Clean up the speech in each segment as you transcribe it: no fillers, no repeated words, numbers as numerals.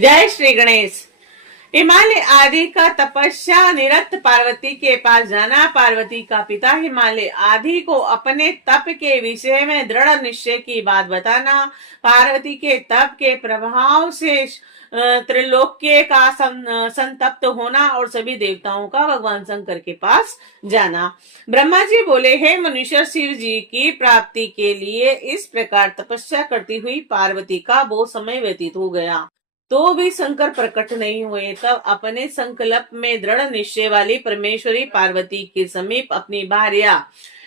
जय श्री गणेश। हिमालय आदि का तपस्या निरत पार्वती के पास जाना, पार्वती का पिता हिमालय आदि को अपने तप के विषय में दृढ़ निश्चय की बात बताना, पार्वती के तप के प्रभाव से त्रिलोक्य का संतप्त होना और सभी देवताओं का भगवान शंकर के पास जाना। ब्रह्मा जी बोले, हे मनुष्य, शिव जी की प्राप्ति के लिए इस प्रकार तपस्या करती हुई पार्वती का बहुत समय व्यतीत हो गया तो भी शंकर प्रकट नहीं हुए। तब अपने संकल्प में दृढ़ निश्चय वाली परमेश्वरी पार्वती के समीप अपनी भार्या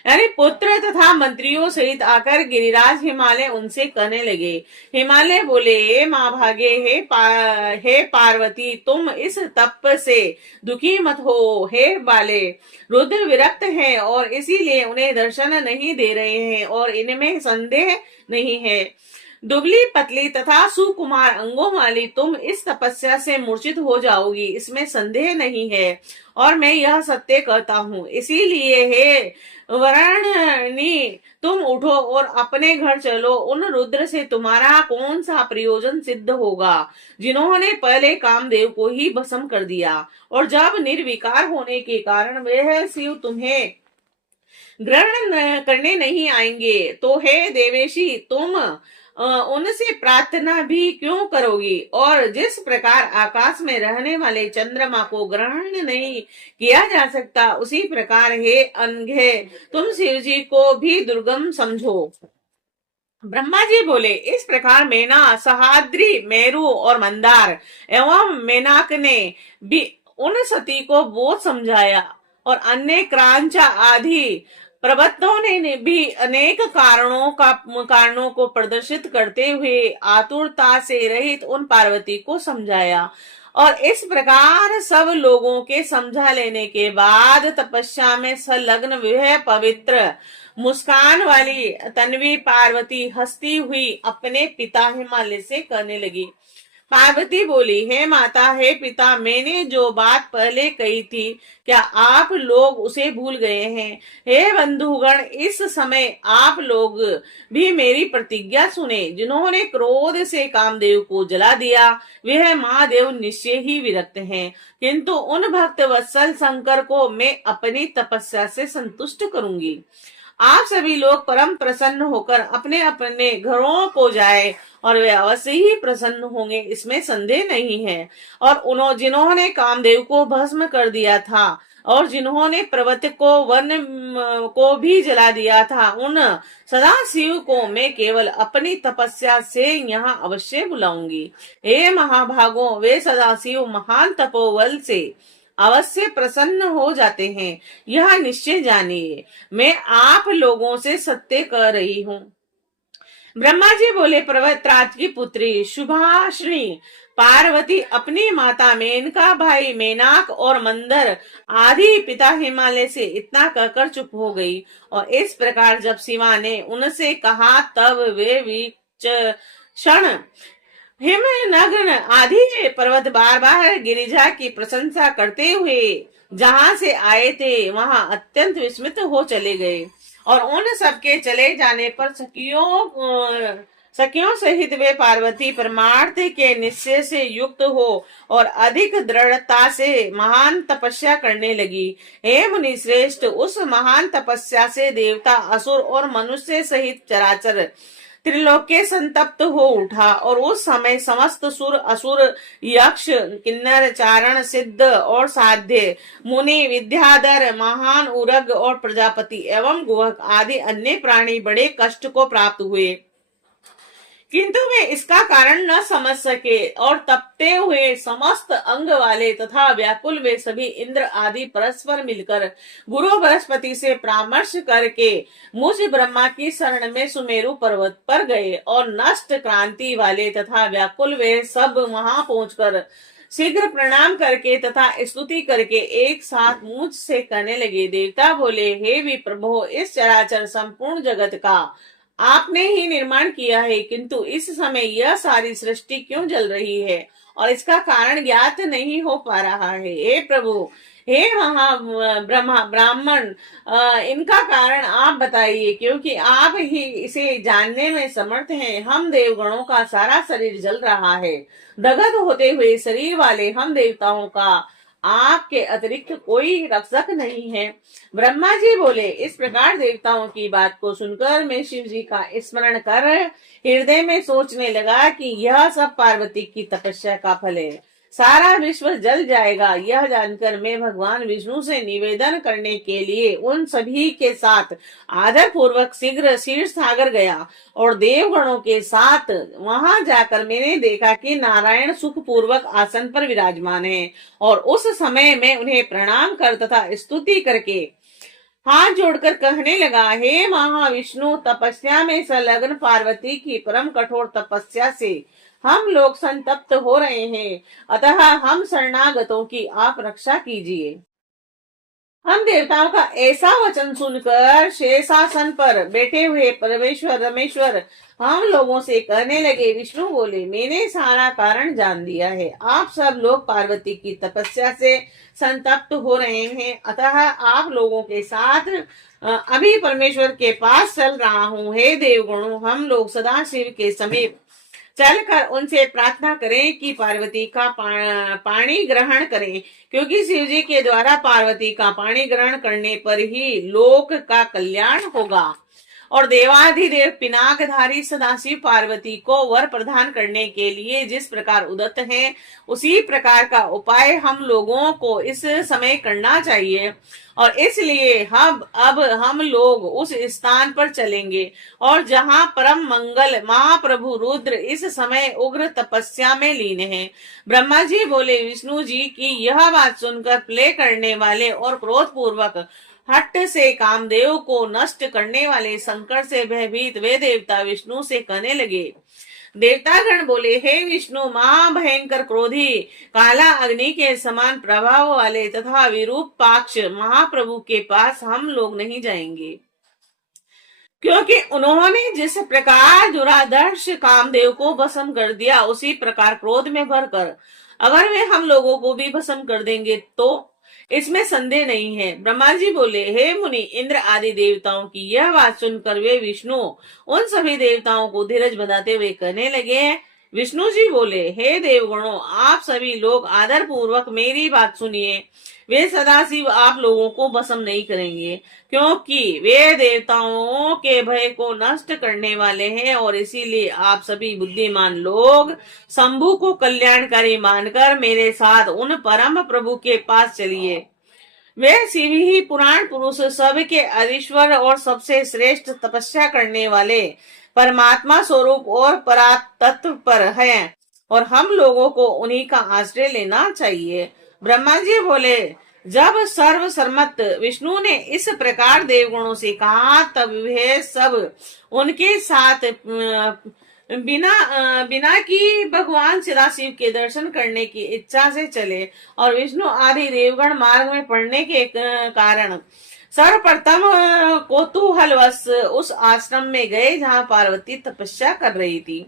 यानी पुत्र तथा मंत्रियों सहित आकर गिरिराज हिमालय उनसे कहने लगे। हिमालय बोले, माँ भागे, हे पार्वती, तुम इस तप से दुखी मत हो। हे बाले, रुद्र विरक्त हैं और इसीलिए उन्हें दर्शन नहीं दे रहे हैं और इनमें संदेह नहीं है। दुबली पतली तथा सुकुमार अंगों वाली तुम इस तपस्या से मूर्छित हो जाओगी, इसमें संदेह नहीं है और मैं यह सत्य कहता हूँ। इसीलिए हे वरणी, तुम उठो और अपने घर चलो। उन रुद्र से तुम्हारा कौन सा प्रयोजन सिद्ध होगा जिन्होंने पहले कामदेव को ही भस्म कर दिया और जब निर्विकार होने के कारण वह शिव तुम्हें ग्रहण करने नहीं आएंगे तो हे देवेशी, तुम उनसे प्रार्थना भी क्यों करोगी? और जिस प्रकार आकाश में रहने वाले चंद्रमा को ग्रहण नहीं किया जा सकता, उसी प्रकार हे अनघे, तुम शिव जी को भी दुर्गम समझो। ब्रह्मा जी बोले, इस प्रकार मेना, सहाद्री, मेरु और मंदार एवं मेनाक ने भी उन सती को बहुत समझाया और अन्य क्रांचा आदि प्रबत्तों ने भी अनेक कारणों को प्रदर्शित करते हुए आतुरता से रहित उन पार्वती को समझाया। और इस प्रकार सब लोगों के समझा लेने के बाद तपस्या में संलग्न वह पवित्र मुस्कान वाली तन्वी पार्वती हंसती हुई अपने पिता हिमालय से कहने लगी। पार्वती बोली, हे माता, हे पिता, मैंने जो बात पहले कही थी, क्या आप लोग उसे भूल गए हैं? हे बंधुगण, इस समय आप लोग भी मेरी प्रतिज्ञा सुने। जिन्होंने क्रोध से कामदेव को जला दिया वह महादेव निश्चय ही विरक्त हैं, किंतु उन भक्त वत्सल शंकर को मैं अपनी तपस्या से संतुष्ट करूंगी। आप सभी लोग परम प्रसन्न होकर अपने अपने घरों को जाए और वे अवश्य ही प्रसन्न होंगे, इसमें संदेह नहीं है। और जिन्होंने कामदेव को भस्म कर दिया था और जिन्होंने पर्वत को वन को भी जला दिया था, उन सदा शिव को मैं केवल अपनी तपस्या से यहाँ अवश्य बुलाऊंगी। हे महाभागों, वे सदा शिव महान तपोबल से अवश्य प्रसन्न हो जाते हैं, यह निश्चय जानिए। मैं आप लोगों से सत्य कह रही हूँ। ब्रह्मा जी बोले, पर्वतराज की पुत्री शुभाश्री पार्वती अपनी माता मेनका, भाई मेनाक और मंदर आदि पिता हिमालय से इतना कहकर चुप हो गई। और इस प्रकार जब शिवा ने उनसे कहा तब वे विचक्षण हिमनग्न आदि पर्वत बार बार गिरिजा की प्रशंसा करते हुए जहां से आए थे वहां अत्यंत विस्मित हो चले गए। और उन सबके चले जाने पर सखियों सहित वे पार्वती परमार्थ के निश्चय से युक्त हो और अधिक दृढ़ता से महान तपस्या करने लगी। हे मुनि श्रेष्ठ, उस महान तपस्या से देवता, असुर और मनुष्य सहित चराचर त्रिलोक्य संतप्त हो उठा और उस समय समस्त सुर, असुर, यक्ष, किन्नर, चारण, सिद्ध और साध्य, मुनि, विद्याधर, महान उरग और प्रजापति एवं गुहक आदि अन्य प्राणी बड़े कष्ट को प्राप्त हुए, किंतु वे इसका कारण न समझ सके। और तपते हुए समस्त अंग वाले तथा व्याकुल वे सभी इंद्र आदि परस्पर मिलकर गुरु बृहस्पति से परामर्श करके मुझ ब्रह्मा की शरण में सुमेरु पर्वत पर गए और नष्ट क्रांति वाले तथा व्याकुल वे सब वहां पहुंचकर शीघ्र प्रणाम करके तथा स्तुति करके एक साथ मुझ से कहने लगे। देवता बोले, हे विप्रभो, इस चराचर संपूर्ण जगत का आपने ही निर्माण किया है, किंतु इस समय यह सारी सृष्टि क्यों जल रही है और इसका कारण ज्ञात नहीं हो पा रहा है। हे प्रभु, हे ब्राह्मण, इनका कारण आप बताइए, क्योंकि आप ही इसे जानने में समर्थ हैं। हम देवगणों का सारा शरीर जल रहा है। दगध होते हुए शरीर वाले हम देवताओं का आपके अतिरिक्त कोई रक्षक नहीं है। ब्रह्मा जी बोले, इस प्रकार देवताओं की बात को सुनकर मैं शिव जी का स्मरण कर हृदय में सोचने लगा कि यह सब पार्वती की तपस्या का फल है। सारा विश्व जल जाएगा। यह जानकर मैं भगवान विष्णु से निवेदन करने के लिए उन सभी के साथ आदर पूर्वक शीघ्र क्षीर सागर गया और देवगणों के साथ वहां जाकर मैंने देखा कि नारायण सुख पूर्वक आसन पर विराजमान है। और उस समय मैं उन्हें प्रणाम कर तथा स्तुति करके हाथ जोड़कर कहने लगा, हे महाविष्णु, तपस्या में संलग्न पार्वती की परम कठोर तपस्या से हम लोग संतप्त हो रहे हैं, अतः हम शरणागतों की आप रक्षा कीजिए। हम देवताओं का ऐसा वचन सुनकर शेषासन पर बैठे हुए परमेश्वर रमेश्वर हम लोगों से कहने लगे। विष्णु बोले, मैंने सारा कारण जान दिया है। आप सब लोग पार्वती की तपस्या से संतप्त हो रहे हैं, अतः आप लोगों के साथ अभी परमेश्वर के पास चल रहा हूँ। हे देवगणों, हम लोग सदा शिव के समीप चलकर उनसे प्रार्थना करें कि पार्वती का पानी ग्रहण करें, क्योंकि शिव जी के द्वारा पार्वती का पानी ग्रहण करने पर ही लोक का कल्याण होगा। और देवाधिदेव पिनाकधारी सदाशिव पार्वती को वर प्रदान करने के लिए जिस प्रकार उदत्त हैं, उसी प्रकार का उपाय हम लोगों को इस समय करना चाहिए। और इसलिए अब हम लोग उस स्थान पर चलेंगे और जहां परम मंगल महाप्रभु रुद्र इस समय उग्र तपस्या में लीन हैं। ब्रह्मा जी बोले, विष्णु जी की यह बात सुनकर प्ले करने वाले और क्रोध पूर्वक हट से कामदेव को नष्ट करने वाले संकट से भयभीत वे देवता विष्णु से कहने लगे। देवतागण बोले, हे विष्णु, महाभयंकर क्रोधी काला अग्नि के समान प्रभाव वाले तथा विरूपाक्ष महाप्रभु के पास हम लोग नहीं जाएंगे, क्योंकि उन्होंने जिस प्रकार दुरादर्श कामदेव को भस्म कर दिया, उसी प्रकार क्रोध में भरकर अगर वे हम लोगों को भी भस्म कर देंगे तो इसमें संदेह नहीं है। ब्रह्मा जी बोले, हे मुनि, इंद्र आदि देवताओं की यह बात सुनकर वे विष्णु उन सभी देवताओं को धीरज बंधाते हुए कहने लगे। विष्णु जी बोले, हे देवगणों, आप सभी लोग आदर पूर्वक मेरी बात सुनिए। वे सदाशिव आप लोगों को भस्म नहीं करेंगे, क्योंकि वे देवताओं के भय को नष्ट करने वाले हैं। और इसीलिए आप सभी बुद्धिमान लोग शंभु को कल्याणकारी मानकर मेरे साथ उन परम प्रभु के पास चलिए। वे शिव ही पुराण पुरुष, सबके अधीश्वर और सबसे श्रेष्ठ तपस्या करने वाले परमात्मा स्वरूप और परातत्व पर हैं, और हम लोगों को उन्हीं का आश्रय लेना चाहिए। ब्रह्मा जी बोले, जब सर्वसम्मत विष्णु ने इस प्रकार देवगणों से कहा, तब वे सब उनके साथ बिना की भगवान सदाशिव के दर्शन करने की इच्छा से चले। और विष्णु आदि देवगण मार्ग में पड़ने के कारण सर्वप्रथम कौतूहलवश उस आश्रम में गए जहां पार्वती तपस्या कर रही थी।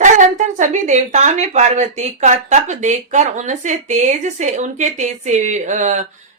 तदंतर सभी देवताओं ने पार्वती का तप देखकर उनके तेज से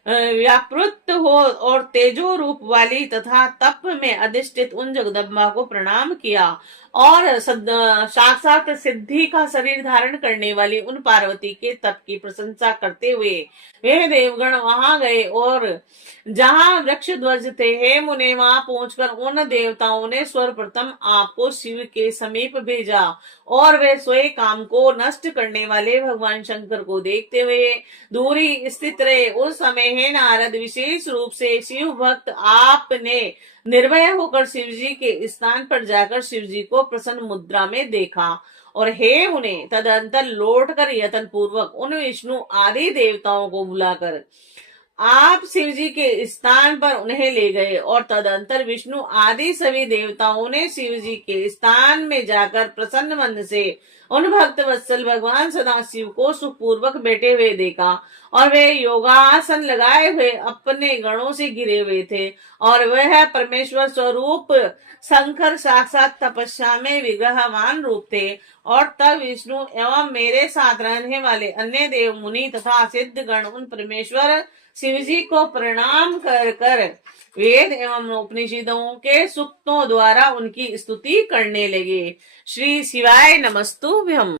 व्यापृत हो और तेजो रूप वाली तथा तप में अधिष्ठित उन जगदम्बा को प्रणाम किया और साक्षात सिद्धि का शरीर धारण करने वाली उन पार्वती के तप की प्रशंसा करते हुए वे देवगण वहां गए। और जहां वृक्ष ध्वज थे, हे मुने, वहां पहुंचकर उन देवताओं ने सर्वप्रथम आपको शिव के समीप भेजा और वे स्वयं काम को नष्ट करने वाले भगवान शंकर को देखते हुए दूरी स्थित रहे। उस समय हे नारद, विशेष रूप से शिव भक्त आपने निर्भय होकर शिव जी के स्थान पर जाकर शिव जी को प्रसन्न मुद्रा में देखा। और हे मुने, तदंतर लौटकर यत्न पूर्वक उन विष्णु आदि देवताओं को बुलाकर आप शिव जी के स्थान पर उन्हें ले गए और तदंतर विष्णु आदि सभी देवताओं ने शिव जी के स्थान में जाकर प्रसन्न मन से उन भक्त वत्सल भगवान सदाशिव को सुखपूर्वक बैठे हुए देखा और वे योगासन लगाए हुए अपने गणों से घिरे हुए थे और वह परमेश्वर स्वरूप शंकर साक्षात तपस्या में विग्रहवान रूप थे। और तब विष्णु एवं मेरे साथ रहने वाले अन्य देव मुनि तथा सिद्ध गण उन परमेश्वर शिव जी को प्रणाम कर कर वेद एवं उपनिषदों के सूक्तों द्वारा उनकी स्तुति करने लगे। श्री शिवाय नमस्तुभ्यम।